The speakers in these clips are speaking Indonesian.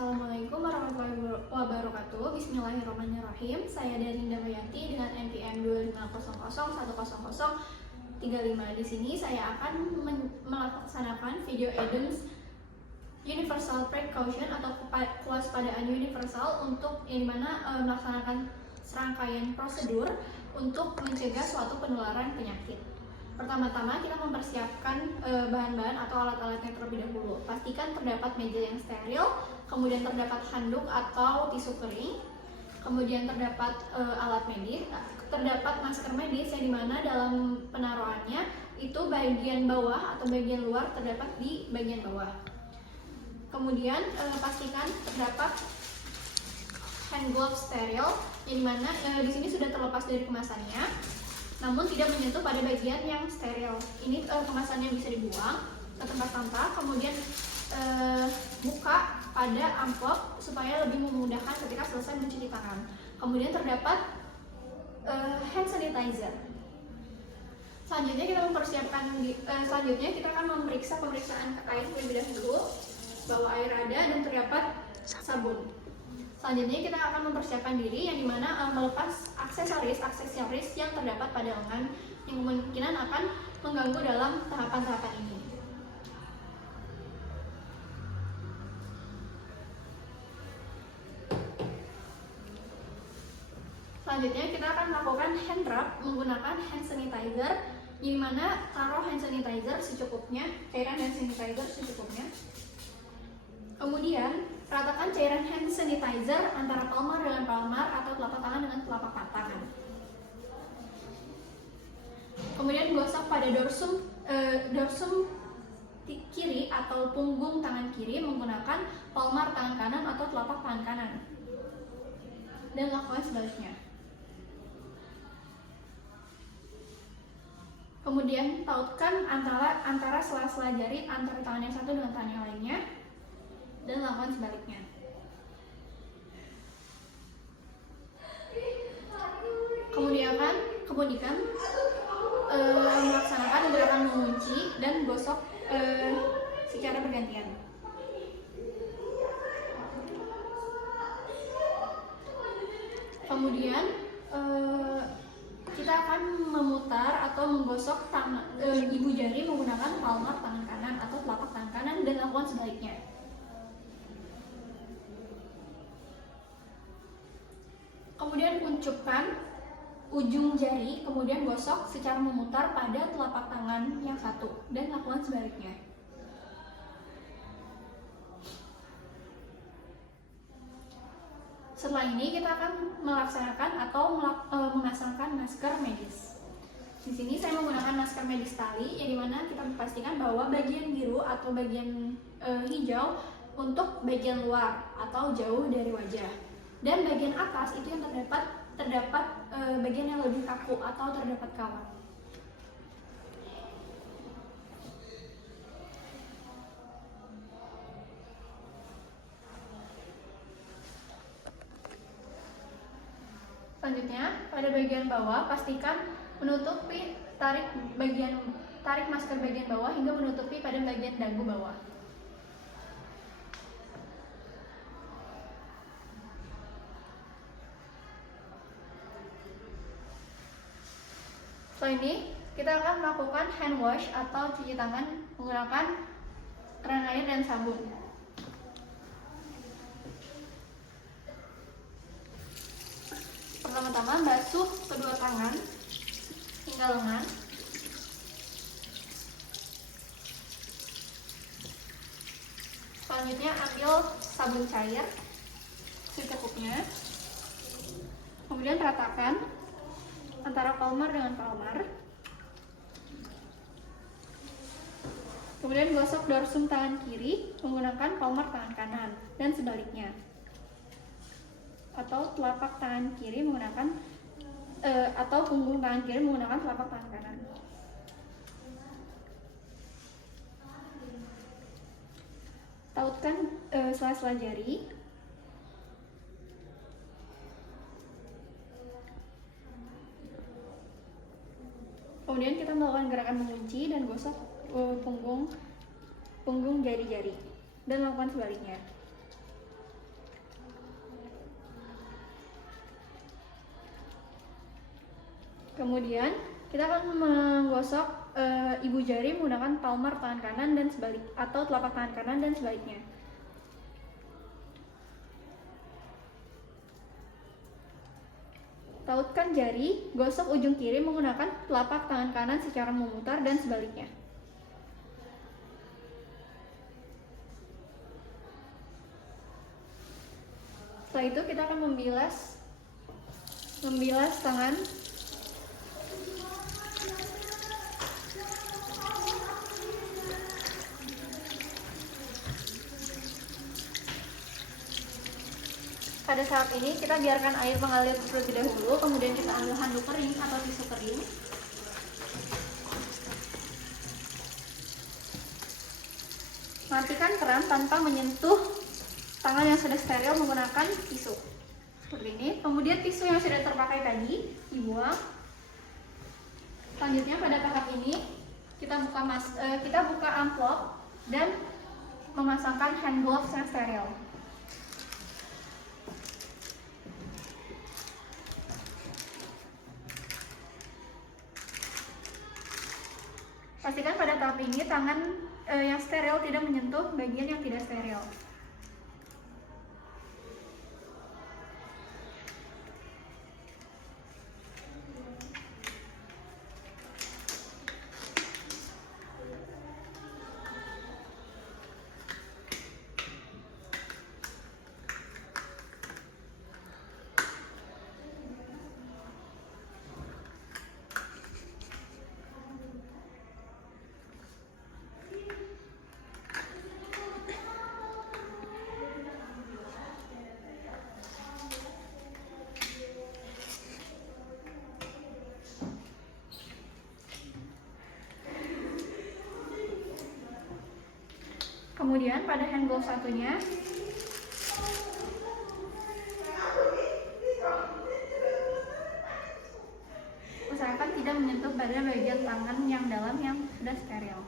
Assalamualaikum warahmatullahi wabarakatuh. Bismillahirrahmanirrahim. Saya Darinda Mayanti dengan NPM 250101035. Di sini saya akan melaksanakan video Adams Universal Precaution atau kewaspadaan universal untuk yang dimana melaksanakan serangkaian prosedur untuk mencegah suatu penularan penyakit. Pertama-tama kita mempersiapkan bahan-bahan atau alat-alatnya terlebih dahulu. Pastikan terdapat meja yang steril, kemudian terdapat handuk atau tisu kering, kemudian terdapat alat medis, terdapat masker medis yang dimana dalam penaruhannya itu bagian bawah atau bagian luar terdapat di bagian bawah. Kemudian pastikan terdapat hand gloves steril yang dimana di sini sudah terlepas dari kemasannya, namun tidak menyentuh pada bagian yang steril. Ini kemasannya bisa dibuang ke tempat sampah, kemudian buka pada amplop supaya lebih memudahkan ketika selesai mencuci tangan. Kemudian terdapat hand sanitizer. Selanjutnya kita akan memeriksa pemeriksaan terkait terlebih dahulu bahwa air ada dan terdapat sabun. Selanjutnya kita akan mempersiapkan diri yang dimana melepas aksesoris yang terdapat pada lengan yang kemungkinan akan mengganggu dalam tahapan-tahapan ini. Selanjutnya kita akan melakukan hand rub menggunakan hand sanitizer, yang dimana taruh hand sanitizer secukupnya, cairan hand sanitizer secukupnya. Kemudian ratakan cairan hand sanitizer antara palmar dengan palmar atau telapak tangan dengan telapak tangan. Kemudian gosok pada dorsum kiri atau punggung tangan kiri menggunakan palmar tangan kanan atau telapak tangan kanan. Dan lakukan sebaliknya. Kemudian tautkan antara sela-sela jari antara tangan yang satu dengan tangan yang lainnya. Dan lakukan sebaliknya. Kemudian melaksanakan gerakan mengunci dan gosok secara bergantian. Kemudian kita akan memutar atau menggosok ibu jari menggunakan palmar tangan kanan atau telapak tangan kanan dan lakukan sebaliknya. Kemudian kuncupkan ujung jari, kemudian gosok secara memutar pada telapak tangan yang satu dan lakukan sebaliknya. Setelah ini kita akan melaksanakan atau memasangkan masker medis. Di sini saya menggunakan masker medis tali, yang dimana kita pastikan bahwa bagian biru atau bagian hijau untuk bagian luar atau jauh dari wajah. Dan bagian atas itu yang terdapat bagian yang lebih kaku atau terdapat kawat. Selanjutnya, pada bagian bawah pastikan tarik masker bagian bawah hingga menutupi pada bagian dagu bawah. Setelah ini, kita akan melakukan hand wash atau cuci tangan menggunakan keran air dan sabun. Pertama-tama basuh kedua tangan hingga lengan. Selanjutnya ambil sabun cair secukupnya. Kemudian ratakan antara palmar dengan palmar. Kemudian gosok dorsum tangan kiri menggunakan palmar tangan kanan dan sebaliknya. Atau telapak tangan kiri menggunakan atau punggung tangan kiri menggunakan telapak tangan kanan. Tautkan sela-sela jari. Kemudian kita melakukan gerakan mengunci dan gosok punggung jari-jari dan lakukan sebaliknya. Kemudian kita akan menggosok ibu jari menggunakan palmar tangan kanan dan sebalik atau telapak tangan kanan dan sebaliknya. Tautkan jari, gosok ujung kiri menggunakan telapak tangan kanan secara memutar dan sebaliknya. Setelah itu kita akan membilas tangan. Pada saat ini kita biarkan air mengalir terlebih dahulu, kemudian kita ambil handuk kering atau tisu kering. Matikan keran tanpa menyentuh tangan yang sudah steril menggunakan tisu. Seperti ini. Kemudian tisu yang sudah terpakai tadi dibuang. Selanjutnya pada tahap ini kita buka amplop dan memasangkan hand gloves yang steril. Pastikan pada tahap ini tangan yang steril tidak menyentuh bagian yang tidak steril. Kemudian pada hand glove satunya usahakan tidak menyentuh pada bagian tangan yang dalam yang sudah steril.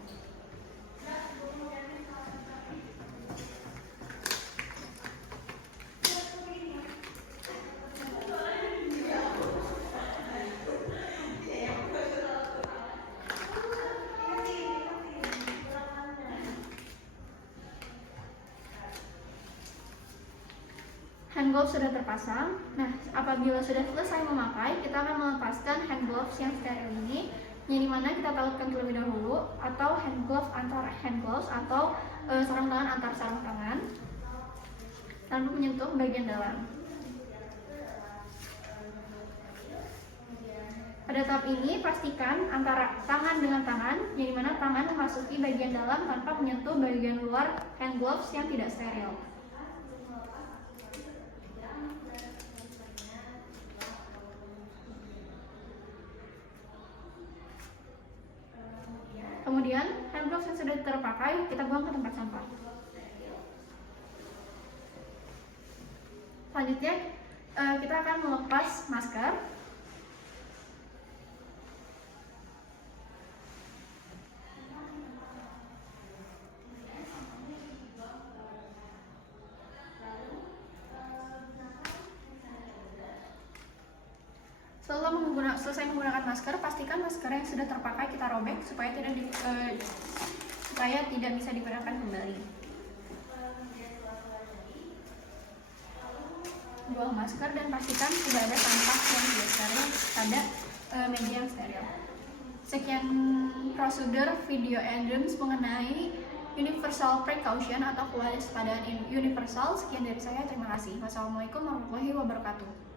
Hand gloves sudah terpasang. Nah, apabila sudah selesai memakai, kita akan melepaskan hand gloves yang steril ini, yang dimana kita tautkan terlebih dahulu, atau hand glove antar hand gloves, atau sarung tangan antar sarung tangan, tanpa menyentuh bagian dalam. Pada tahap ini, pastikan antara tangan dengan tangan, yang dimana tangan memasuki bagian dalam tanpa menyentuh bagian luar hand gloves yang tidak steril. Kemudian hand gloves yang sudah terpakai kita buang ke tempat sampah. Selanjutnya kita akan melepas masker. Selesai menggunakan masker, pastikan masker yang sudah terpakai kita robek supaya tidak bisa digunakan kembali. Buang masker dan pastikan tidak ada sampah yang tidak steril pada media yang steril. Sekian prosedur video Adams mengenai universal precaution atau kewaspadaan universal. Sekian dari saya, terima kasih. Wassalamualaikum warahmatullahi wabarakatuh.